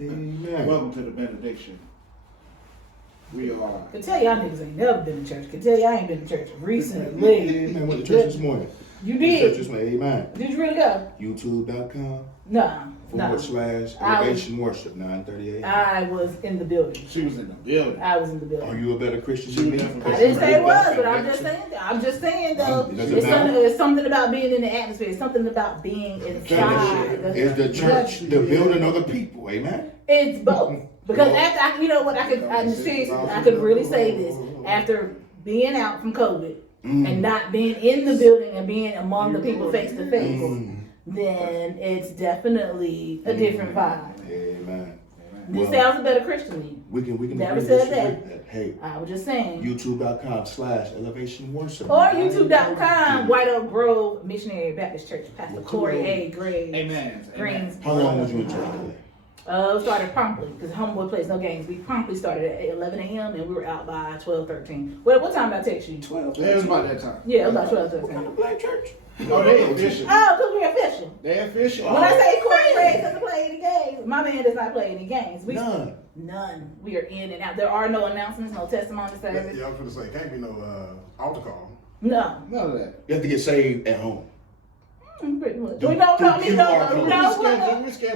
Amen. Welcome to the benediction. We are. Can tell y'all niggas ain't never been to church. Can tell y'all ain't been to church recently. Amen. Went to church this morning. You Went to church did. this morning. Amen. Did you really go? YouTube.com No. /Elevation Worship 9:38. I was in the building. She was in the building. I was in the building. Are you a better Christian than me? I didn't say it was, but I'm just saying though. It's something about being in the atmosphere. It's something about being inside. Is the church the building of the people? Amen. It's both. Because after, you know what, I could really say this. After being out from COVID and not being in the building and being among the people face to face, then it's definitely a different vibe. Amen. This sounds a better Christian to me. We can Never said that. Hey, I was just saying. YouTube.com /Elevation Worship. Or YouTube.com White Oak Grove Missionary Baptist Church. Pastor Corey A. Graves. Amen. Greens. How long was you in church today? Started promptly because Homeboy plays no games. We promptly started at 11 a.m. and we were out by 12:13. What time did I text you? 12. Yeah, it was about that time. Yeah, it was about What kind 12:13. of black church? Oh, they official. Oh, because we're official. They official. When I say Corey Graves doesn't play any games, my man does not play any games. None. We are in and out. There are no announcements, no testimony service. Yeah, I was going to say, can't be no altar call. No. None of that. You have to get saved at home. Pretty much. Do- No, do he QR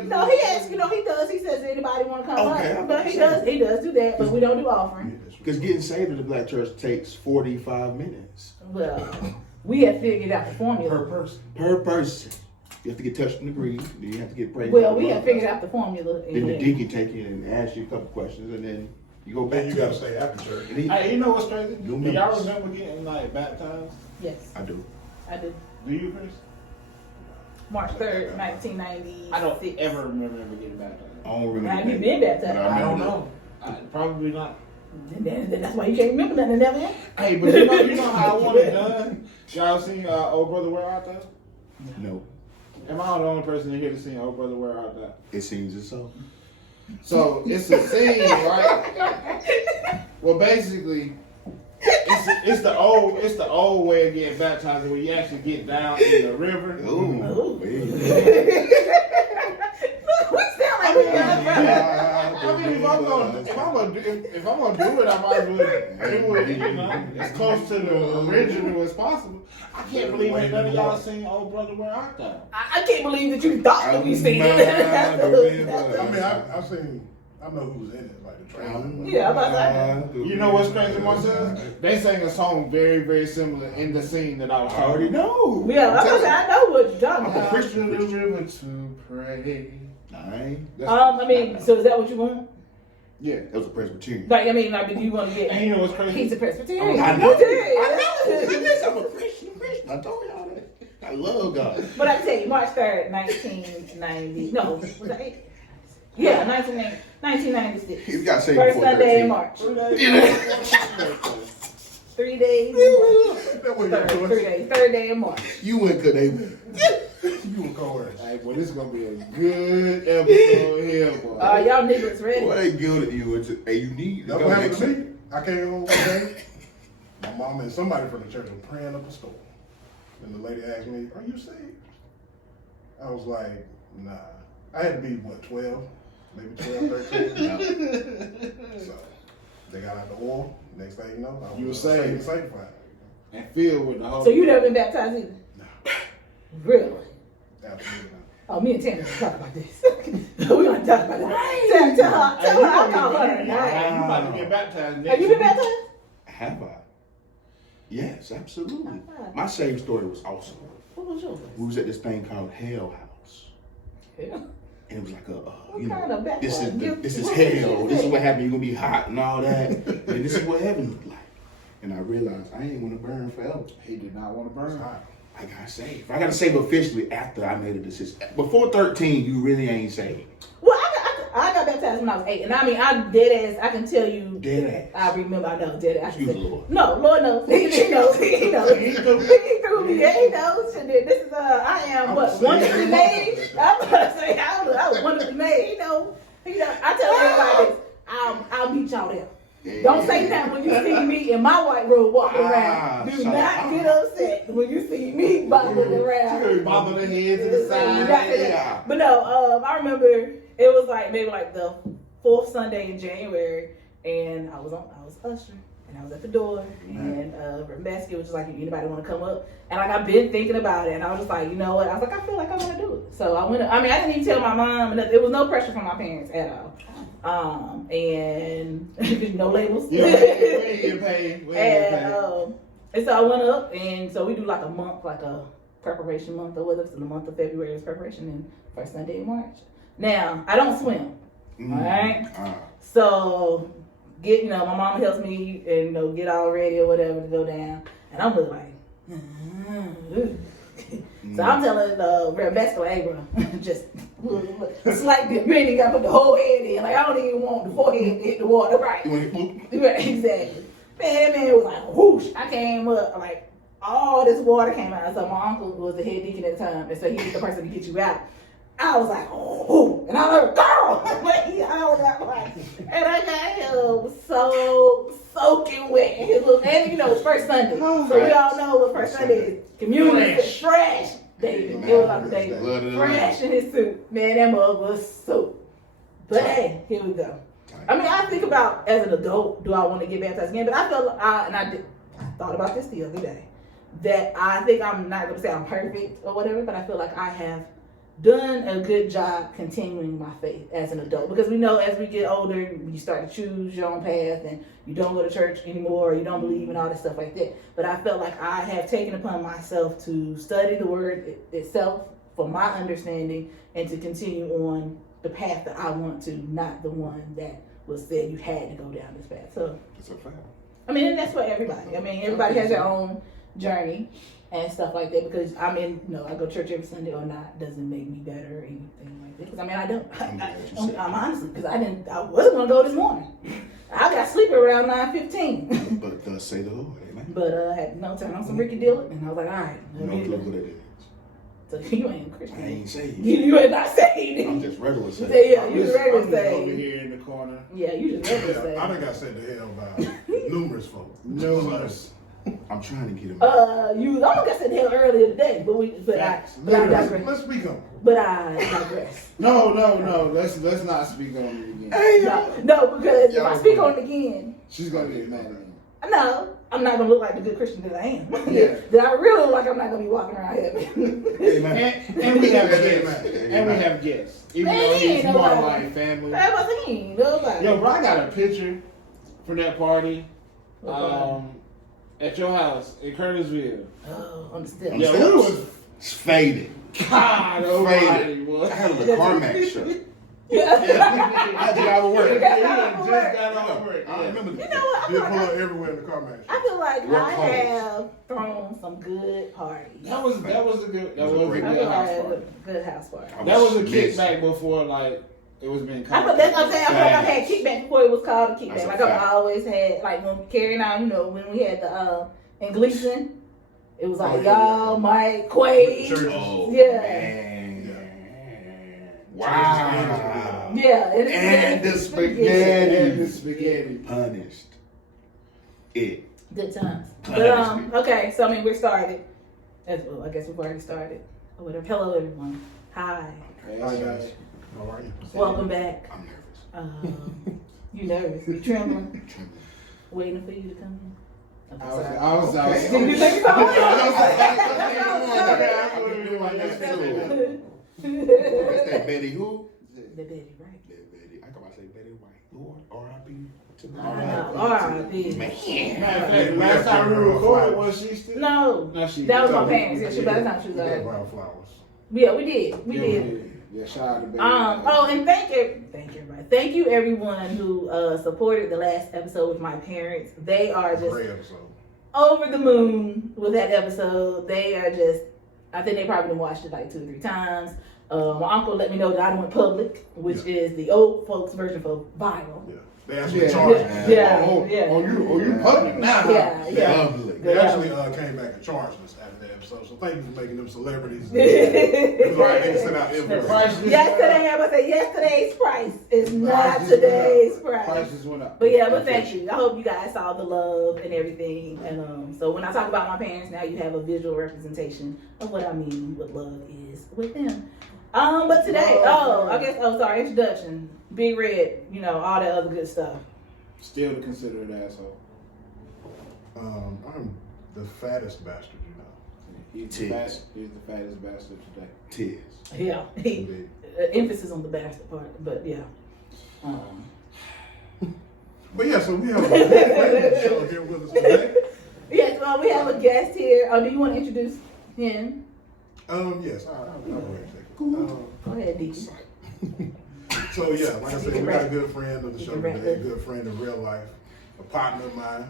No, he asks, he does. He says, anybody want to come Okay, up? But he does do that, but we don't do offering. Because getting saved in the black church takes 45 minutes. Well, we have figured out the formula. Per person. You have to get touched and agreed. Then you have to get prayed. Well, we have figured out the formula. Then the deacon take you and ask you a couple questions, and then you go back. Then you got to stay after church. Hey, you know what's crazy? New Do y'all members. remember getting like baptized? Yes, I do. I do. Do you, Chris? March 3rd, 1990. I don't ever remember ever getting baptized. I don't remember. Have you that. been baptized? But I remember Probably not. Then that's why you can't remember nothing. Never happened. Hey, but you know how I want it done? Y'all seen Old Brother Where Art Thou? No. Am I the only person in here to see Old Brother Where Art Thou? It seems it's so. So it's a scene, right? Well, basically, it's the old way of getting baptized where you actually get down in the river. Ooh. We sound like we got brother. I mean, if I'm gonna do it, I might as well do it. You know, as close to the original as possible. I can't believe ain't none of y'all seen Old Brother Where Art Thou. I can't believe that you thought that we seen it. I mean, I've seen, I know who's in it, like the trailer. Yeah, I'm about to You know what's crazy, Marsalis? They sang a song very, very similar in the scene that I was I already talking about. know. Yeah, I know what you're talking I'm a about. Christian in the river to pray. I mean, so is that what you want? Yeah. That was a Presbyterian. Like, I mean, do you want to get? And you know what's crazy? He's a Presbyterian. I know. Yeah. I'm a Christian. I told y'all that. I love God. But I can tell you, March 3rd, 1990. No, was that 8? Yeah, 1996. You got saved First before Sunday 13. in March. 3 days. That was your 3 choice. days. 3rd day in March. You went good, amen. You were coerced. Hey, boy, this is gonna be a good episode here, boy. Y'all niggas ready? Boy, they guilted you. Hey, you need. That's what happened to me. I came home one day. My mom and somebody from the church were praying up a storm. And the lady asked me, "Are you saved?" I was like, "Nah." I had to be, 12? Maybe 12, 13? So, they got out the oil. Next thing you know, I was You were saved. sanctified. And filled with the Holy So you never been baptized either? No. Really? Absolutely not. Oh, me and Tammy gonna talk about this. We're gonna talk about this. Tell her I call her tonight. You about to get baptized next Have you been week. baptized? Have I? Yes, absolutely. My saved story was awesome. What was yours? We was at this thing called Hell House. Yeah. And it was like What you kind know, of baptism? this is hell. This is what happened. You're gonna be hot and all that. And this is what heaven looked like. And I realized I ain't gonna burn forever. He did not want to burn. I got saved. I got to save officially after I made a decision. Before 13, you really ain't saved. Well, I got baptized when I was 8, and I mean, I dead ass. I can tell you. Dead ass. I remember. I know dead ass. Excuse the Lord. No, Lord knows. He knows. He knows. He threw me. Yeah, he knows. This is I am what wonderfully made. I'm gonna say I was wonderfully made. He know. I tell everybody this. I'll meet y'all there. Don't say that when you see me in my white robe walking around. Do not get upset when you see me bobbling around. Bobbing the head to the side. But no, I remember it was like maybe like the 4th Sunday in January, and I was ushering, and I was at the door, and basket was just like, anybody want to come up? And like I've been thinking about it, and I was just like, you know what? I was like, I feel like I want to do it. So I went. I mean, I didn't even tell my mom, and there was no pressure from my parents at all. And no labels. Yeah, we ain't get paid. And so I went up, and so we do like a month, like a preparation month or whatever. So the month of February is preparation, and first Sunday in March. Now I don't swim, all right. So my mom helps me and get all ready or whatever to go down, and I'm just like. So I'm telling Rebecca, hey bro, just slight dip. You ain't even got to put the whole head in. Like I don't even want the forehead to hit the water, right? Right, exactly. Man, that man was like whoosh. I came up, like all this water came out. So my uncle was the head deacon at the time, and so he was the person to get you out. I was like, oh, and I was like, girl, and I got him so soaking wet. And it's first Sunday, so we all know what first Sunday is. Community is fresh, David. It was like David, fresh in his suit. Man, that mug was soaked. But hey, here we go. I mean, I think about as an adult, do I want to get baptized again? But I feel, I thought about this the other day, that I think I'm not going to say I'm perfect or whatever, but I feel like I have done a good job continuing my faith as an adult, because we know as we get older you start to choose your own path and you don't go to church anymore, or you don't believe in all this stuff like that. But I felt like I have taken upon myself to study the word itself for my understanding and to continue on the path that I want to, not the one that was said you had to go down this path. So it's a fact. I mean, and that's for everybody. I mean, everybody has their own journey and stuff like that, because I mean, I go to church every Sunday or not doesn't make me better or anything like that. Because I mean, I don't. I'm honestly, because I wasn't gonna go this morning. I got sleepy around 9:15. But say the Lord, amen. But I had turn on some Ricky Dillard, and I was like, all right. No clue who that is. So you ain't a Christian. I ain't saved. You ain't not saved. I'm just regular saved. Yeah, you regular I'm saved. over here in the corner. Yeah, you just regular saved. I done got sent to hell by numerous folks. Numerous. I'm trying to get him. You almost got sent to hell earlier today, but I digress. Let's speak on it. But I digress. No. Let's not speak on it again. No, because if I speak on it again, She's gonna get mad at me. no, I'm not gonna look like the good Christian that I am. Yeah. That I really look like I'm not gonna be walking around here. And we have guests. And we have guests. Even though he's more like family. That wasn't him. Nobody. Yo, bro, I got a picture from that party. At your house in Curtisville. Oh, on the step. Yo, it was faded. God almighty, boy. I had a little Carmax shirt. Yeah. I just got to work. He just got off work. I remember You know what? Did pull up everywhere in the car match. I feel like Work I hard. have thrown some good parties. That was a good house party. Good house party. That was a kickback before it was being That's what I'm saying. I feel like I've had kickback before it was called a kickback. That's a Like fact. I've always had, like when Carrie and I, when we had the in Gleason, it was like y'all, Mike, Quaid. Oh, Yeah. man. Wow. Yeah. And the spaghetti. Punished. It. Good times. Punished. But okay, so I mean we're started. I guess we've already started. Or whatever. Hello everyone. Hi. Hi guys. How are you? Welcome back. I'm nervous. You nervous? You trembling? I'm trembling. Waiting for you to come in. Okay, I sorry. was Did you think so? What's that, Betty who? The Betty, right? That Betty. I can say Betty White. Lord, R.I.P. to the R.I.P. Man. Last time we recorded, was she still? No, No, she that was my didn't. parents. Yeah, by the time she was Yeah, out. brown flowers. Yeah, we did. We Yeah, did. Yeah, shout out to Betty. And thank everybody. Thank you everyone who supported the last episode with my parents. They are just Great episode. over the moon with that episode. They are just, I think they probably watched it like 2 or 3 times. My uncle let me know that I went public, which is the old folks version for viral. Yeah. They actually charged me. You public now? Yeah. Public. They actually came back and charged us after that episode. So thank you for making them celebrities. It was like they can send out invoices. Yesterday's price is not today's price. Prices went up. But thank you. I hope you guys saw the love and everything. And so when I talk about my parents, now you have a visual representation of what I mean what love is with them. But today, sorry, introduction. Big Red, all that other good stuff. Still to consider an asshole. I'm the fattest bastard, He's the fattest bastard today. Tis. Yeah. Emphasis on the bastard part, but yeah. But yeah, so we have a great show here with us today. Yes, well, we have a guest here. Do you want to introduce him? Yes, I'll go ahead and take it. Go ahead, D. So yeah, like I said, we got a good friend of the show today, a good friend in real life, a partner of mine,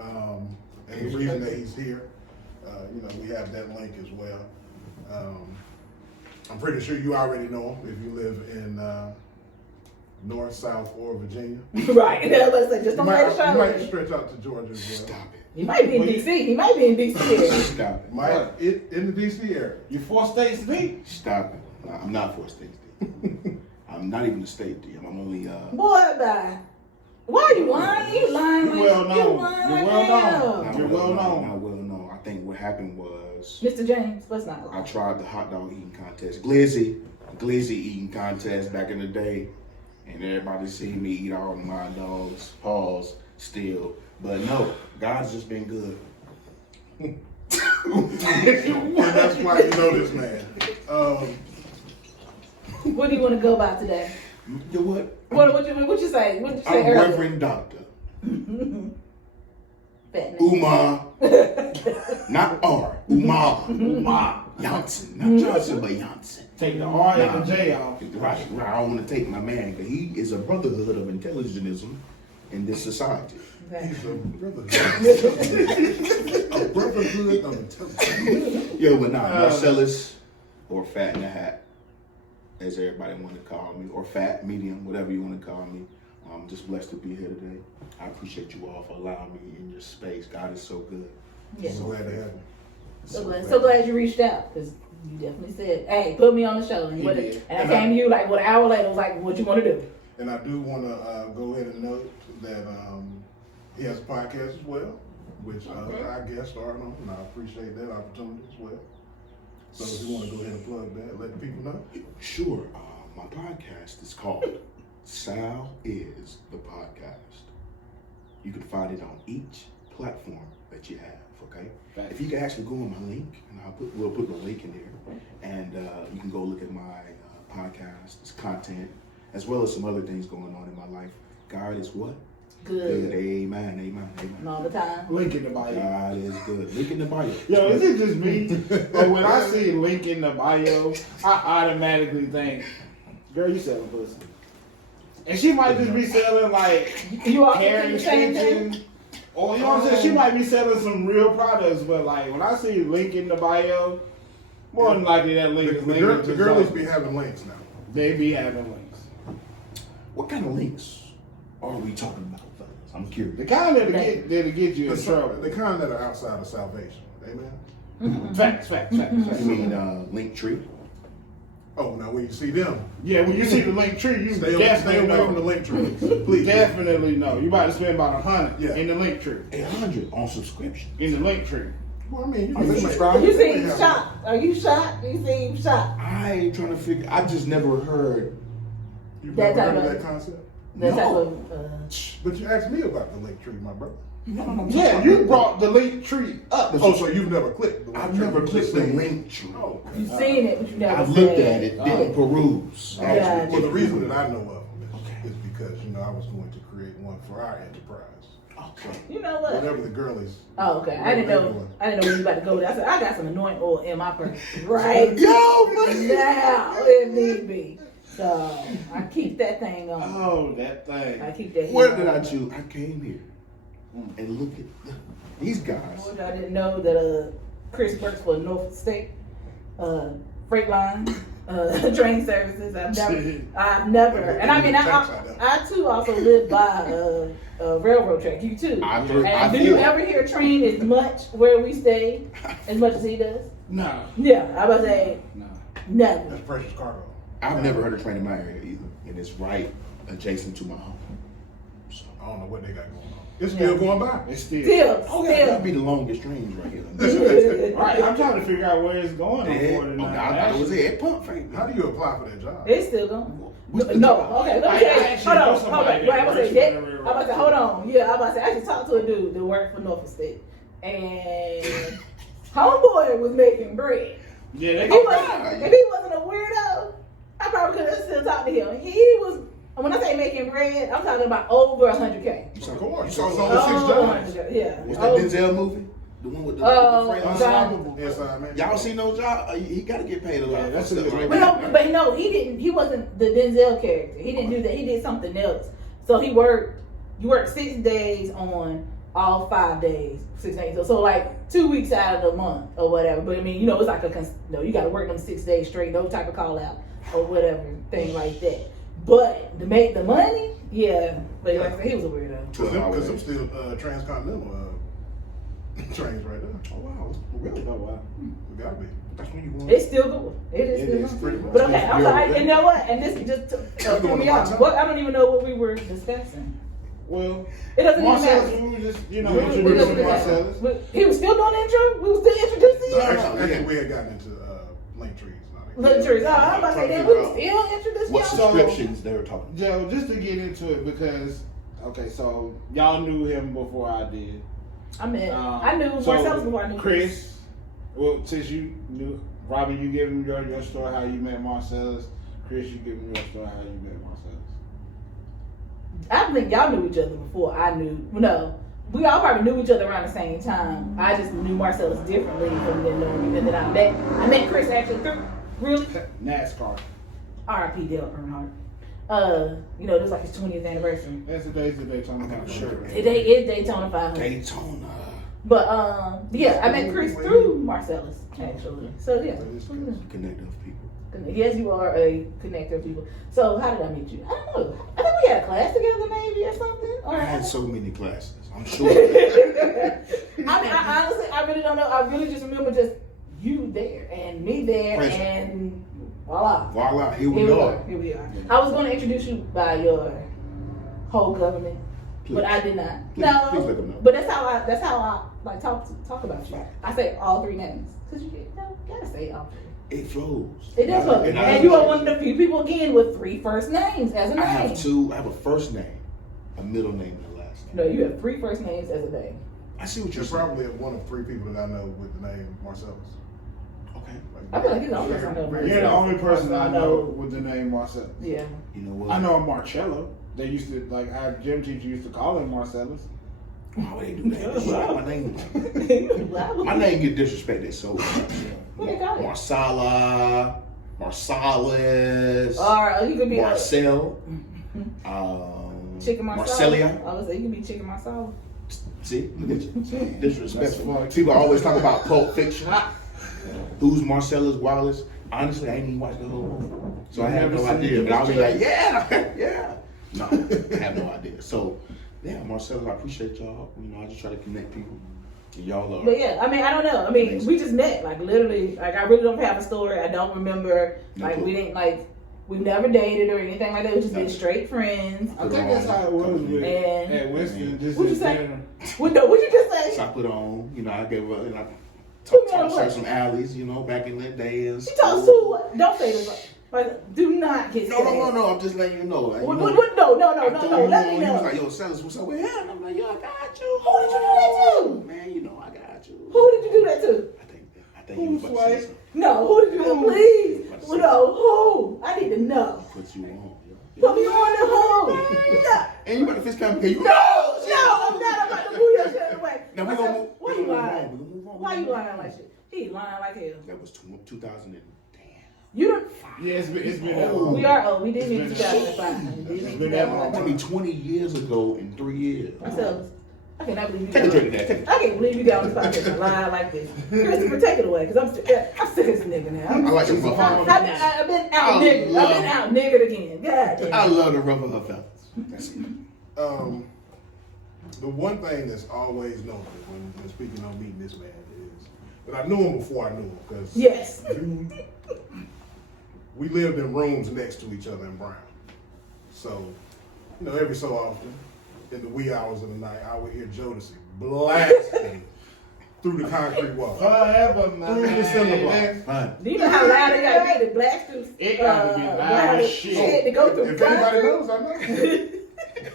and the reason that he's here, we have that link as well. I'm pretty sure you already know him if you live in North, South, or Virginia. Right, just don't let it show. You might stretch out to Georgia as well. Stop it. He might be in D.C. He might be in D.C. Stop it. In the D.C. area. You 4 states deep? Stop it. No, I'm not 4 states deep. I'm not even a state deep. I'm only Boy, bye. Why are you lying? You lying? You're well known. You lying You're right well now. known. You're well known. Not well known. I think what happened was Mr. James, let's not lie. I tried the hot dog eating contest, glizzy eating contest back in the day, and everybody seen me eat all my dogs, paws still. But no, God's just been good. And that's why you know this man. What do you want to go by today? You know what? What you say? What you say I'm earlier? Reverend Doctor Fat name. Uma, not R, Uma Janssen, not Johnson, but Janssen. Take the R and the J off. Right. I don't want to take my man, because he is a brotherhood of intelligentism in this society. He's a brotherhood. A brotherhood of intelligence. Yo, but nah, Marsalis, or Fat in the Hat, as everybody want to call me, or Fat, Medium, whatever you want to call me. I'm just blessed to be here today. I appreciate you all for allowing me in your space. God is so good. Yeah. So glad to have you. So glad you reached out, because you definitely said, "Hey, put me on the show." And, did. I came to you like an hour later. Was like, "What you want to do?" And I do want to go ahead and note that he has a podcast as well, which I guest starred on, and I appreciate that opportunity as well. So if you want to go ahead and plug that, let the people know. Sure. My podcast is called Sal is the Podcast. You can find it on each platform that you have, okay? Right. If you can actually go on my link, and we'll put the link in there, and you can go look at my podcast, its content, as well as some other things going on in my life. God is what? Good. Amen, amen, amen. And all the time. Link in the bio. God is good. Link in the bio. Yo, is it just me? But when I see link in the bio, I automatically think, girl, you selling pussy. And she might just be selling like You all hair think the same thing? extension. Or you know what I'm saying? She might be selling some real products, but like when I see link in the bio, more than likely that link is linked The to girlies something. be having links now. They be having links. What kind of links are we talking about, fellas? I'm curious. The kind that'll get you in trouble. The kind that are outside of salvation. Amen. Facts. You mean Linktree? Oh, now when you see them, Yeah, when you see the link tree, you stay definitely away from the know. link tree. Please. Definitely know. You about to spend about $100 in the link tree. 800 on subscription. In the link tree. Well, I mean, Are you they subscribed? You they seem have- shocked. Are you shocked? You seem shocked. I ain't trying to figure. I just never heard. You've That never heard type of of- that concept? That No. type of. But you asked me about the link tree, my brother. Yeah, you brought the link tree up. Oh, so you've never clicked the link I've tree? never You've clicked just the seen it. Linktree. Oh, okay. You've seen it, but you never. I've looked said- at it, didn't peruse. Yeah. Well, the reason that I know of them Okay. is because, I was going to create one for our enterprise. Okay. You know what? Whatever the girlies. Oh, okay. I didn't know where you were about to go with that. I said, I got some anointing oil in my purse right Yo, man. now, if need be. So I keep that thing on. Oh, that thing. I keep that. What heat did on. I choose? I came here and look at these guys. I didn't know that Chris works for North State Freight Line train services. I've never, and I mean, I too also live by a railroad track. You too. And do you ever hear a train as much where we stay as much as he does? No. Yeah, I was say No. never. That's precious cargo. I've never heard a train in my area either, and it's right adjacent to my home. So I don't know what they got going on. It's still going by. It's still. Oh, yeah, that'd be the longest streams right here. Right, I'm trying to figure out where it's going on Ed, 49. I thought it was Ed Pump, right? How do you apply for that job? It's still going. What's the No, job? okay, let me I tell you. actually Hold know on, hold somebody on. that Right, I'm works about for to them. say, hold on. Yeah, I'm about to say, I actually talked to a dude that worked for Norfolk State. And homeboy was making bread. Yeah, If they he wasn't a weirdo, I probably could have still talked to him. He was, when I say making bread, I'm talking about over 100K. You saw, Of course. you saw It's the only 6 jobs. 100K, yeah. What's that Denzel movie? The one with the John- Inside man. Y'all seen those jobs? He got to get paid a lot. Yeah, for that's a stuff good like one. that. No, he didn't. He wasn't the Denzel character. He didn't do that. He did something else. So he worked 6 days on all 5 days, 6 days. So like 2 weeks out of the month or whatever. But I mean, it's like you got to work them 6 days straight, no type of call out or whatever thing like that. But to make the money, yeah. But like I said, he was a weirdo. Because I'm still transcontinental trains right now. Oh wow, really? Oh, wow. We gotta be. That's when you want. It's still cool. It is It still is cool. pretty much. But okay, I'm You're sorry. right. And you know what? And this just You're threw going me to my off. time. What? I don't even know what we were discussing. Well, It doesn't even matter. Marsalis, we were just, We introducing doesn't Marsalis. matter. He was still doing the intro. We were still introducing No, you. actually, we had gotten into link trees. Look, Teresa, I'm about to say that we still introducing What y'all. subscriptions they were talking? Joe, just to get into it, because, okay, so y'all knew him before I did. I knew so Marsalis before I knew Chris. Well, since you knew, Robin, you give him your story how you met Marsalis. Chris, you give him your story how you met Marsalis. I think y'all knew each other before I knew. No, we all probably knew each other around the same time. I just knew Marsalis differently from them knowing me. And then I met Chris actually through really NASCAR. R.I.P. Dale Earnhardt. This like his 20th anniversary. That's the days that they talking I got about. a shirt. Today is Daytona 500. Daytona. But yeah, I met Chris through Marsalis actually. So yeah. Connect those people. Yes, you are a connector of people. So how did I meet you? I don't know. I think we had a class together maybe or something. Or I had so many classes. I'm sure. I honestly, I really don't know. I really just remember just you there and me there Pressure. and voila. Voila, here we Here are. we are. I was going to introduce you by your whole government, but I did not. Please let them know. But that's how I like talk about you. I say all 3 names because you gotta say all 3. It flows. It does look. And And you are one of the few people again with 3 first names as a name. I have 2. I have a first name, a middle name, and a last name. No, you have 3 first names as a name. I see what you're You're saying. probably one of 3 people that I know with the name Marsalis. Okay. I feel like he's the only person I know. You're the only person I know with the name Marsalis. Yeah. You know what? I know a Marcello. They used to, like, our gym teacher used to call him Marsalis. Why would they do that? That's not my name. What My name get disrespected so much. they call it? Marsala, Marsalis, Or you could be Marcel, Chicken Marsala. Marcelia. I was like, you can be Chicken Marsala. See, look at you. Disrespectful. That's People always talk about Pulp Fiction. Who's Marcellus Wallace? Honestly, I ain't even watched the whole movie, so I have no idea. But I'll be like, yeah, yeah. No, I have no idea. So, yeah, Marcellus, I appreciate y'all. I just try to connect people. And y'all are. But yeah, I mean, I don't know. I mean, we just met, like literally. Like I really don't have a story. I don't remember. No Like clue. we didn't like. We never dated or anything like that. We just been straight friends. I think that's how it was with And- at Winston. Just What'd you in say? general. What'd you just say? So I put on, I gave her, and I Put me on taught her what? some alleys, back in the day. And She talks to. Don't say this. Like, do not get No, I'm just letting you know. Like, What? you know, No. I told Let him, me he was know. like, yo, Sellers, what's up with him? And I'm like, yo, I got you. Who did you do that to? Man, I got you. Who did you do that to? I think you was about to say something. No, who did you do? Please. No, who? I need to know. Put you on, yo. Put me on the who? No. And you about to fist count because you No, I'm not. I'm about to move your shit away. Now we're gonna move. Why you lying? We're gonna move on. Why you lying like shit? He lying like hell. That was 2000 and damn. You don't. Yeah, it's been that long. We are old. We did meet in It's been- 2005. We did it's meet been in that long. 20 2005. 20 years ago in 3 years. Ourselves. I cannot believe you. Take a drink of that. Take a I can't believe you got on this podcast and lie like this. Christopher, take it away, because I'm sick of this nigga now. I like the rough. I've been out niggered. I've been out niggered again. God damn. I love the rub of her feathers. That's it. The one thing that's always noted when speaking on meeting this man is that I knew him before I knew him because Yes. we lived in rooms next to each other in Brown. So, every so often, in the wee hours of the night, I would hear Jodeci blasting through the concrete wall. Forever, man. Through the cinder block. Fine. Do you know how loud it gotta be to blast through? It gotta be loud as shit. To go through If anybody concrete? knows, I know.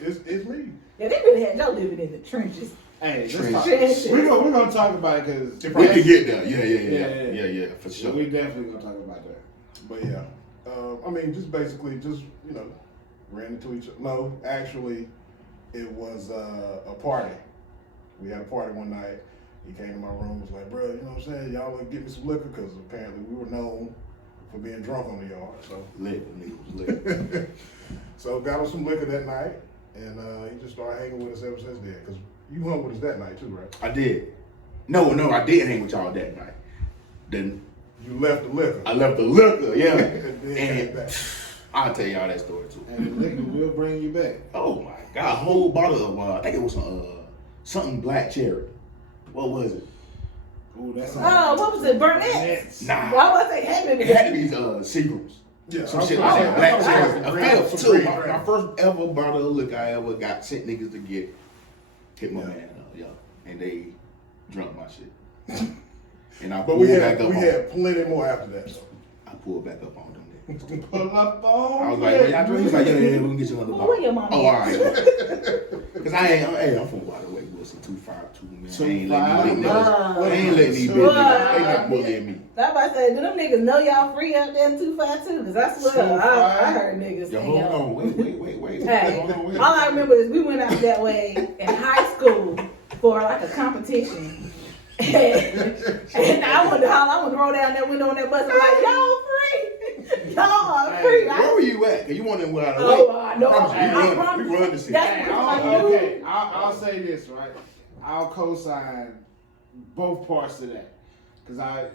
It's me. Yeah, they really had y'all living in the trenches. Hey, Trench. let's talk. We're gonna talk about it because We can get there. Yeah, for sure. we definitely gonna talk about that. But yeah, I mean, just basically, ran into each other. No, actually, it was a party. We had a party one night. He came to my room, was like, bro, you know what I'm saying? Y'all would get me some liquor because apparently we were known for being drunk on the yard. So Lit. so got him some liquor that night, and he just started hanging with us ever since then. Because you hung with us that night too, right? I did. No, I did hang with y'all that night. Then You left the liquor. I left the liquor, yeah. And then came And back. I'll tell y'all that story too. And the liquor will bring you back. Oh my God, a whole bottle of I think it was something black cherry. What was it? Ooh, that's Oh, what was it? Burnett's? Nah. Well, I was say had It had to be Seagrams. Yeah, Some I'm shit sorry. like that. Black Oh, cherry. oh, A fifth some too. green, My first ever bottle of liquor I ever got sent niggas to get. Hit my man up, yeah. And they drunk my shit. And I But pulled we back had up on plenty more after that. So. I pulled back up on them niggas. pull up on. I was like, well, y'all drink? He was like, yeah, we can get you another Well, bottle. where your mama Oh, all at? right. Because I'm from Waterway, Wilson, 252, man. I ain't letting these niggas. I ain't letting these bitches. They not bullying me. I about to say, do them niggas know y'all free out there in 252? Because I swear, I heard niggas Yo, say, hold yo. on, wait. Hey, Hold on, wait. all I remember is we went out that way in high school for like a competition. And I wanted to roll down that window on that bus and like, y'all free. Y'all are free. Where were you at? Cause you wanted to out of the Oh, way. I know. I promise We run the city. That's Okay, I'll say this, right? I'll co-sign both parts of that. Because I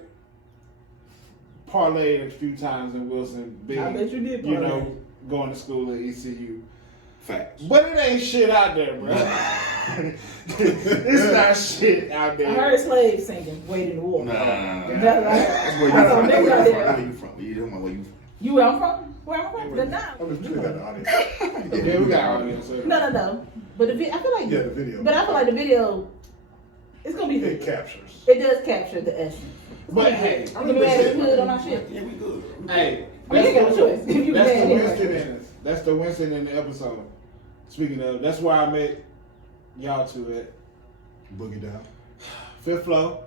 parlayed a few times in Wilson, being, I bet you did you parlay. know, going to school at ECU. Facts. But it ain't shit out there, bro. It's not shit out I there. heard slaves singing, Wade in the War. Nah. That's Where you I saw from? niggas out there. Where you from? You don't know where you from. You where I'm from? Where I'm from? The now. I'm just got the audience. Yeah, we got audience. So. No. But I feel like Yeah, the video. But I feel like the video, it's gonna be. It captures. It does capture the essence. But hey, I'm gonna be mad at hood on our shit. Yeah, we good. hey, I mean, you got a choice. You that's mad the anyway. Winston in us. That's the Winston in the episode. Speaking of, that's where I met y'all two at Boogie down. Fifth Flow.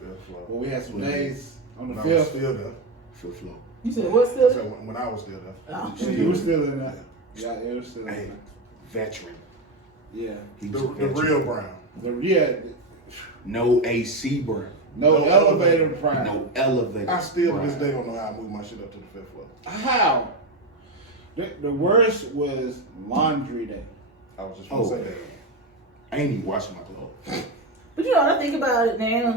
Fifth floor. Well, we had some days on the When I was fifth. still there. Fifth floor. You said what still? So when I was still there. Oh. You were still in that. Yeah, it was still in Hey, that. veteran. Yeah. He The was a veteran. real Brown. No AC Brown. No No elevator elevator. prime. No elevator. I still to Brown. this day don't know how I moved my shit up to the fifth floor. How? The worst was laundry day. I was just gonna Oh. say that. I ain't even washing my clothes. But you know, when I think about it now,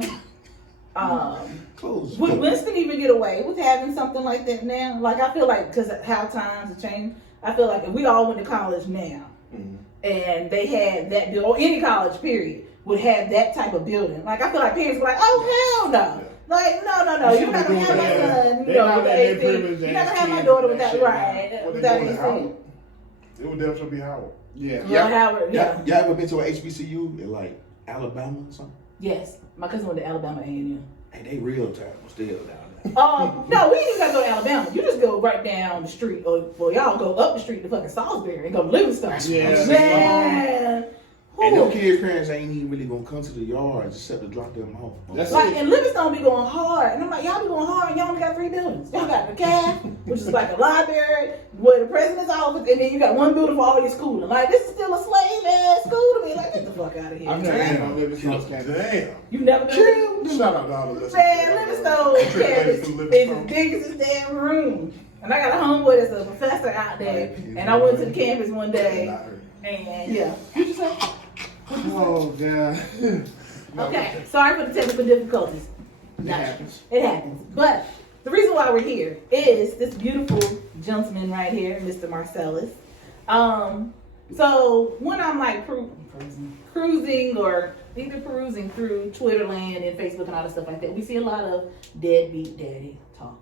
Clothes. would Winston even get away with having something like that now? Like, I feel like, because of how times have changed, I feel like if we all went to college now, Mm-hmm. and they had that, or any college period, would have that type of building. Like, I feel like parents were like, oh, hell no. Yeah. Like, no, you're not going to have my son, They you know, not with letting their AC. privilege You're not going to ass have my kids daughter do with that that, shit right, What they without doing at AC. Howard? It would definitely be Howard. Yeah. Yeah. Howard, yeah. Y'all ever been to an HBCU in like Alabama or something? Yes. My cousin went to Alabama A&M. Hey, they real time still down there. No, we ain't even gotta go to Alabama. You just go right down the street, or well, y'all go up the street to fucking Salisbury and go to Livingstone. Yeah. Man. And Whew. them kids' parents ain't even really gonna come to the yard except to drop them off. That's Like, and Livingstone be going hard. And I'm like, y'all be going hard and y'all only got 3 buildings. Y'all got the CAF, which is like a library, where the president's office, and then you got one building for all your schooling. Like, this is still a slave ass school to me. Like, get the fuck out of here. I've never been on Livingstone's campus. Damn. You never been? Shout out to all the listeners. Man, Livingstone campus is as big as this damn room. And I got a homeboy that's a professor out there. And I went to the campus one day, and yeah. What'd you say? Oh, God. Okay, sorry for the technical difficulties. It happens. It happens. But the reason why we're here is this beautiful gentleman right here, Mr. Marsalis. So when I'm like cruising or either perusing through Twitter land and Facebook and all that stuff like that, we see a lot of deadbeat daddy talk.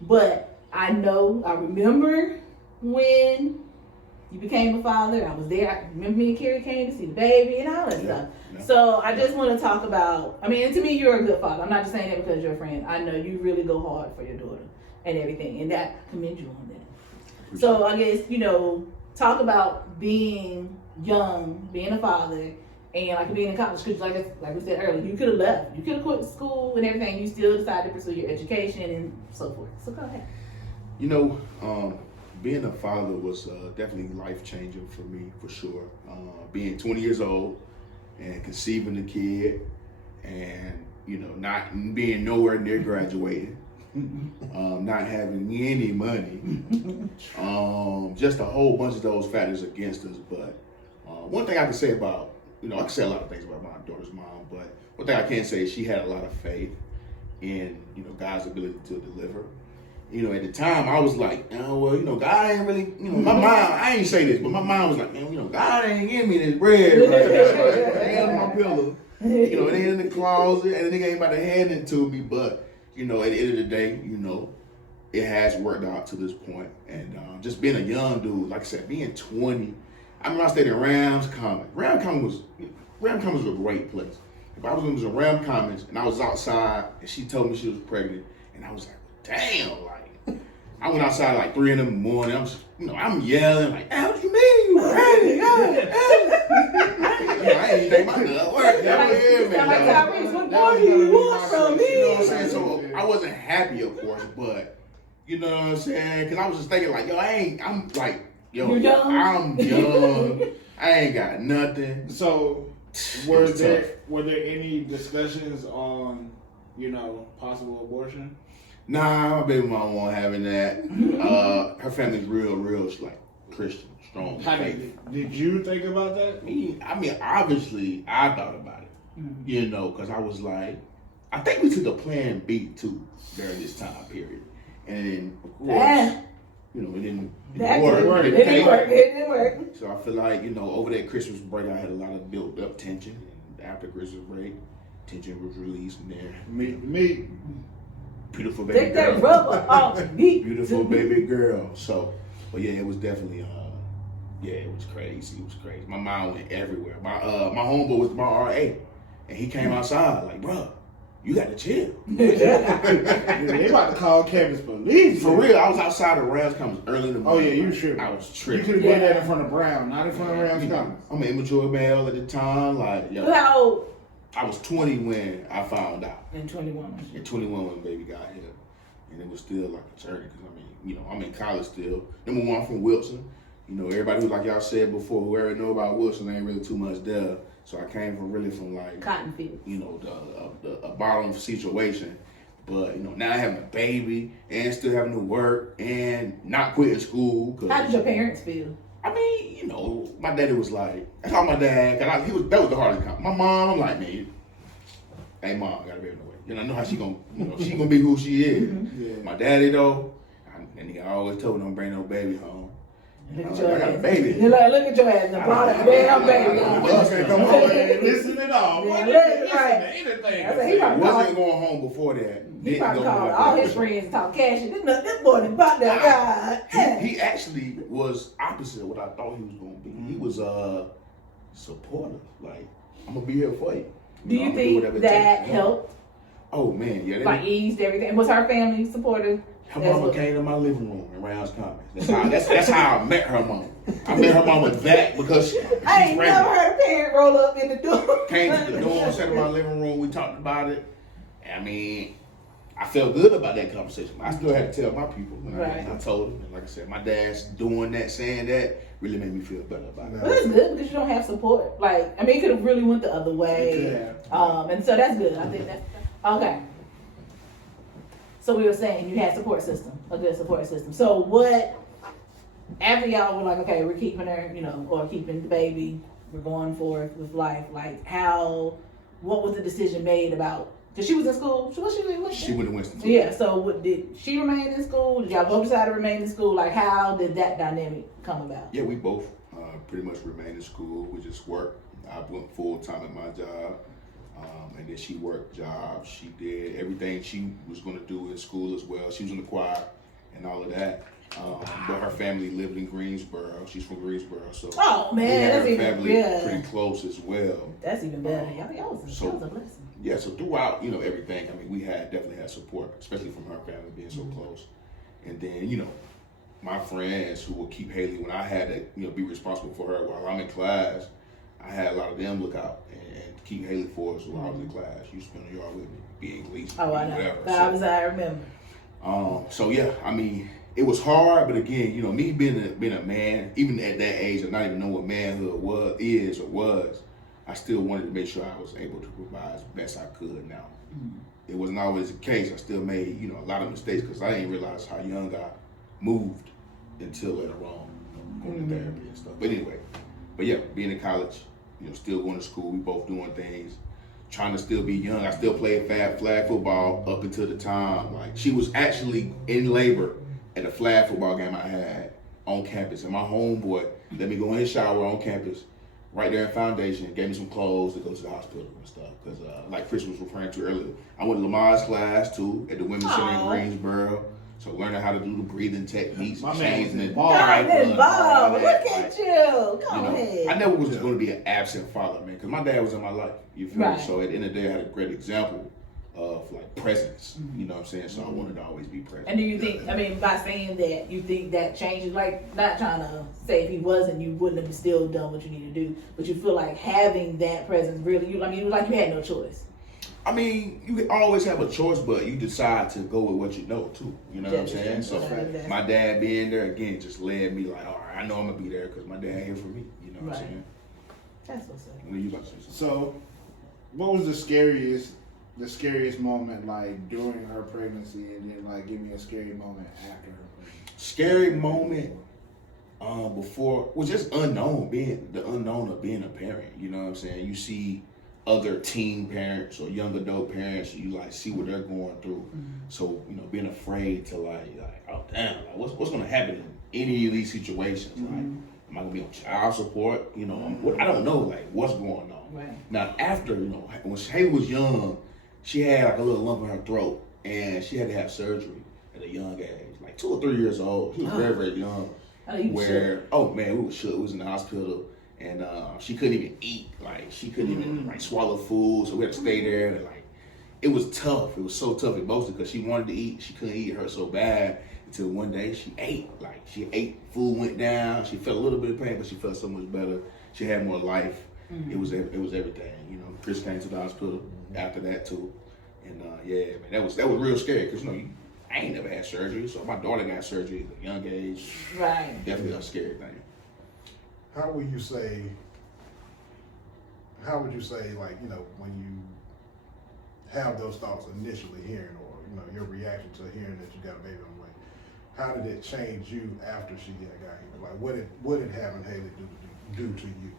But I remember when you became a father. I was there. I remember me and Carrie came to see the baby and all that stuff. Yeah. So I just want to talk about, I mean, and to me, you're a good father. I'm not just saying that because you're a friend. I know you really go hard for your daughter and everything, and that commend you on that. So I guess, talk about being young, being a father, and like being in college. Because like we said earlier, you could have left. You could have quit school and everything. You still decided to pursue your education and so forth. So go ahead. Being a father was definitely life-changing for me, for sure. Being 20 years old and conceiving a kid and, not being nowhere near graduating, not having any money, just a whole bunch of those factors against us. But one thing I can say about, I can say a lot of things about my daughter's mom, but one thing I can say is she had a lot of faith in, God's ability to deliver. At the time I was like, God ain't really, my mom, I ain't say this, but my mom was like, man, God ain't give me this bread right now. It ain't on my pillow. It ain't in the closet, and the nigga ain't about to hand it to me. But, at the end of the day, it has worked out to this point. And just being a young dude, like I said, being 20, I mean, I stayed in Rams Commons. Rams Commons was a great place. If I was in Rams Commons and I was outside and she told me she was pregnant, and I was like, damn, I went outside like 3 in the morning. I'm yelling like, "Hey, what you mean you ready?" I ain't think my nut work. What more do you want from me? You know what I'm saying? So I wasn't happy, of course, but you know what I'm saying? Because I was just thinking like, I'm young. I ain't got nothing. So were there any discussions on, possible abortion? Nah, my baby mama won't having that. Her family's real, like Christian, strong. Did you think about that? I mean, obviously, I thought about it. Because I was like, I think we took a plan B too during this time period, and then of course, it didn't work. It didn't work. So I feel like over that Christmas break, I had a lot of built up tension, and after Christmas break, tension was released, and then me. Beautiful baby Take girl. that rubber off me. Beautiful baby girl. So, but yeah, it was definitely, it was crazy. It was crazy. My mind went everywhere. My homeboy was my RA, and he came outside like, bro, you got to chill. They about to call campus police. For real, I was outside of Rams Commons early in the morning. Oh yeah, you tripping. I was You tripping. could have been there in front of Brown, not in front of Rams Commons. I'm an immature male at the time. Like, How old? I was 20 when I found out. And 21. And 21 when baby got here. And it was still like a journey because, I'm in college still. Number one, I'm from Wilson. Everybody who, like y'all said before, whoever know about Wilson, ain't really too much there. So I came from like, Cotton field. A bottom situation. But, now having a baby and still having to work and not quitting school. How did your parents feel? I mean, my daddy was like, I called my dad, that was the hardest comment. My mom, I'm like, man, hey mom, I got a baby in the way. I know how she gonna, she gonna be who she is. Mm-hmm. Yeah. My daddy though, and he always told me don't bring no baby home. I got a baby. You're like, look at your ass, I brought a damn baby. Come on, man, listen it all. Yeah, Listen to right. anything. I wasn't going home before that. He probably called all his friends and talk cash. This boy done bought that guy. He actually was opposite of what I thought he was going to be. He was supportive. Like, I'm going to be here for you. Do you think that helped? Oh, man, yeah. Like eased everything? Was her family supportive? Her mama came to my living room in Rounds Commons. That's how I met her mama. I met her mama because I ain't never heard a parent roll up in the door. Came to the door, sat in my living room. We talked about it. I mean, I felt good about that conversation. I still had to tell my people. Right. I told them. And like I said, my dad's doing that, saying that, really made me feel better about it. Well, it's good because you don't have support. Like, I mean, it could have really went the other way. And so that's good. I think that's okay. So we were saying you had a good support system. So what, after y'all were like, okay, we're keeping her, or keeping the baby, we're going forth with life, like what was the decision made about, because she was in school, she went to Winston. Yeah, so did she remain in school? Did y'all both decide to remain in school? Like, how did that dynamic come about? Yeah, we both pretty much remained in school. We just worked. I went full time at my job. And then she worked jobs. She did everything she was going to do in school as well. She was in the choir and all of that. But her family lived in Greensboro. She's from Greensboro, so Oh we man, had that's her even family yeah. pretty close as well. That's even better. Y'all was So- a blessing. Yeah, so throughout, everything, I mean, we definitely had support, especially from her family being so close. And then, my friends who would keep Haley when I had to, be responsible for her while I'm in class, I had a lot of them look out and keep Haley for us while I was in class. You spend a yard with me, be in Gleason, Oh, I know. whatever. I remember. So yeah, I mean, it was hard, but again, me being a man, even at that age, I not even know what manhood was. I still wanted to make sure I was able to provide as best I could. Now, it wasn't always the case. I still made a lot of mistakes because I didn't realize how young I moved until later on, going to therapy and stuff. But anyway, being in college, still going to school, we both doing things, trying to still be young. I still played flag football up until the time. Like, she was actually in labor at a flag football game I had on campus. And my homeboy let me go in his shower on campus, right there in Foundation, gave me some clothes to go to the hospital and stuff. Because like Chris was referring to earlier, I went to Lamar's class too at the Women's Center in Greensboro. So learning how to do the breathing techniques, My man was changing it. involved. Look at you. Go ahead. I never was going to be an absent father, man, because my dad was in my life. You feel Right. me? So at the end of the day, I had a great example of like presence. You know what I'm saying? So I wanted to always be present. And do you think, by saying that, you think that changes, like, not trying to say if he wasn't, you wouldn't have still done what you need to do, but you feel like having that presence really, you had no choice. I mean, you can always have a choice, but you decide to go with what you know too. You know what I'm saying? So my dad being there again just led me like, all right, I know I'm gonna be there because my dad here for me. You know what I'm saying? That's what's up. What are you about to say? Something? So, what was the scariest moment like during her pregnancy, and then like give me a scary moment after her pregnancy? Scary moment before was just unknown, being the unknown of being a parent. You know what I'm saying? You see other teen parents or young adult parents, you like see what they're going through. So, being afraid to like oh damn, like what's gonna happen in any of these situations? Like, am I gonna be on child support? I don't know like what's going on. Right. Now after, when Haley was young, she had like a little lump in her throat and she had to have surgery at a young age, like 2 or 3 years old. She was very, very young. Oh man, we was shook. We was in the hospital. And she couldn't even eat. Like, she couldn't even swallow food. So we had to stay there. And like, it was tough. It was so tough emotionally because she wanted to eat. She couldn't eat. It hurt so bad until one day she ate. Like, she ate. Food went down. She felt a little bit of pain, but she felt so much better. She had more life. It was everything. Chris came to the hospital after that too. And man, that was real scary because I ain't never had surgery. So my daughter got surgery at a young age. Right. Definitely a scary thing. How would you say, like, when you have those thoughts initially hearing, or, your reaction to hearing that you got a baby on the way, how did it change you after she got here? Like, what did having Haley do to you?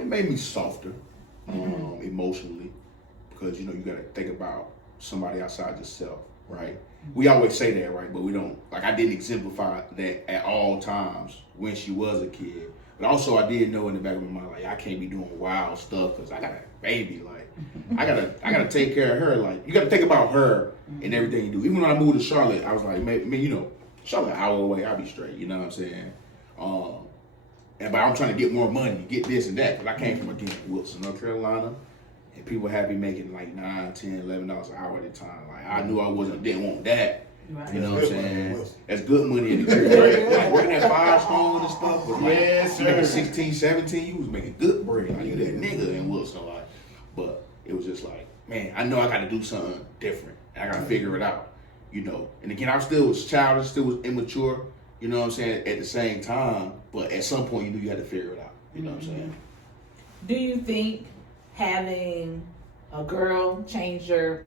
It made me softer, emotionally, because, you got to think about somebody outside yourself, right? We always say that, right? But we don't, like, I didn't exemplify that at all times when she was a kid. But also, I did know in the back of my mind, like, I can't be doing wild stuff because I got a baby. Like, I gotta take care of her. Like, you gotta think about her and everything you do. Even when I moved to Charlotte, I was like, man, Charlotte an hour away, I'll be straight. You know what I'm saying? But I'm trying to get more money, get this and that. Because I came from, again, Wilson, North Carolina, and people had me making like $9, $10, $11 an hour at the time. Like, I knew didn't want that. Right. You know what I'm saying? That's good money in the crib, right? Like, working at Firestone and stuff. But like, Yes, you making sir. 16, 17, you was making good bread. Like, you that nigga in Wilson, like. But it was just like, man, I know I got to do something different. I got to figure it out, And again, I still was childish, still was immature, you know what I'm saying, at the same time. But at some point, you knew you had to figure it out, you know what I'm saying? Do you think having a girl change your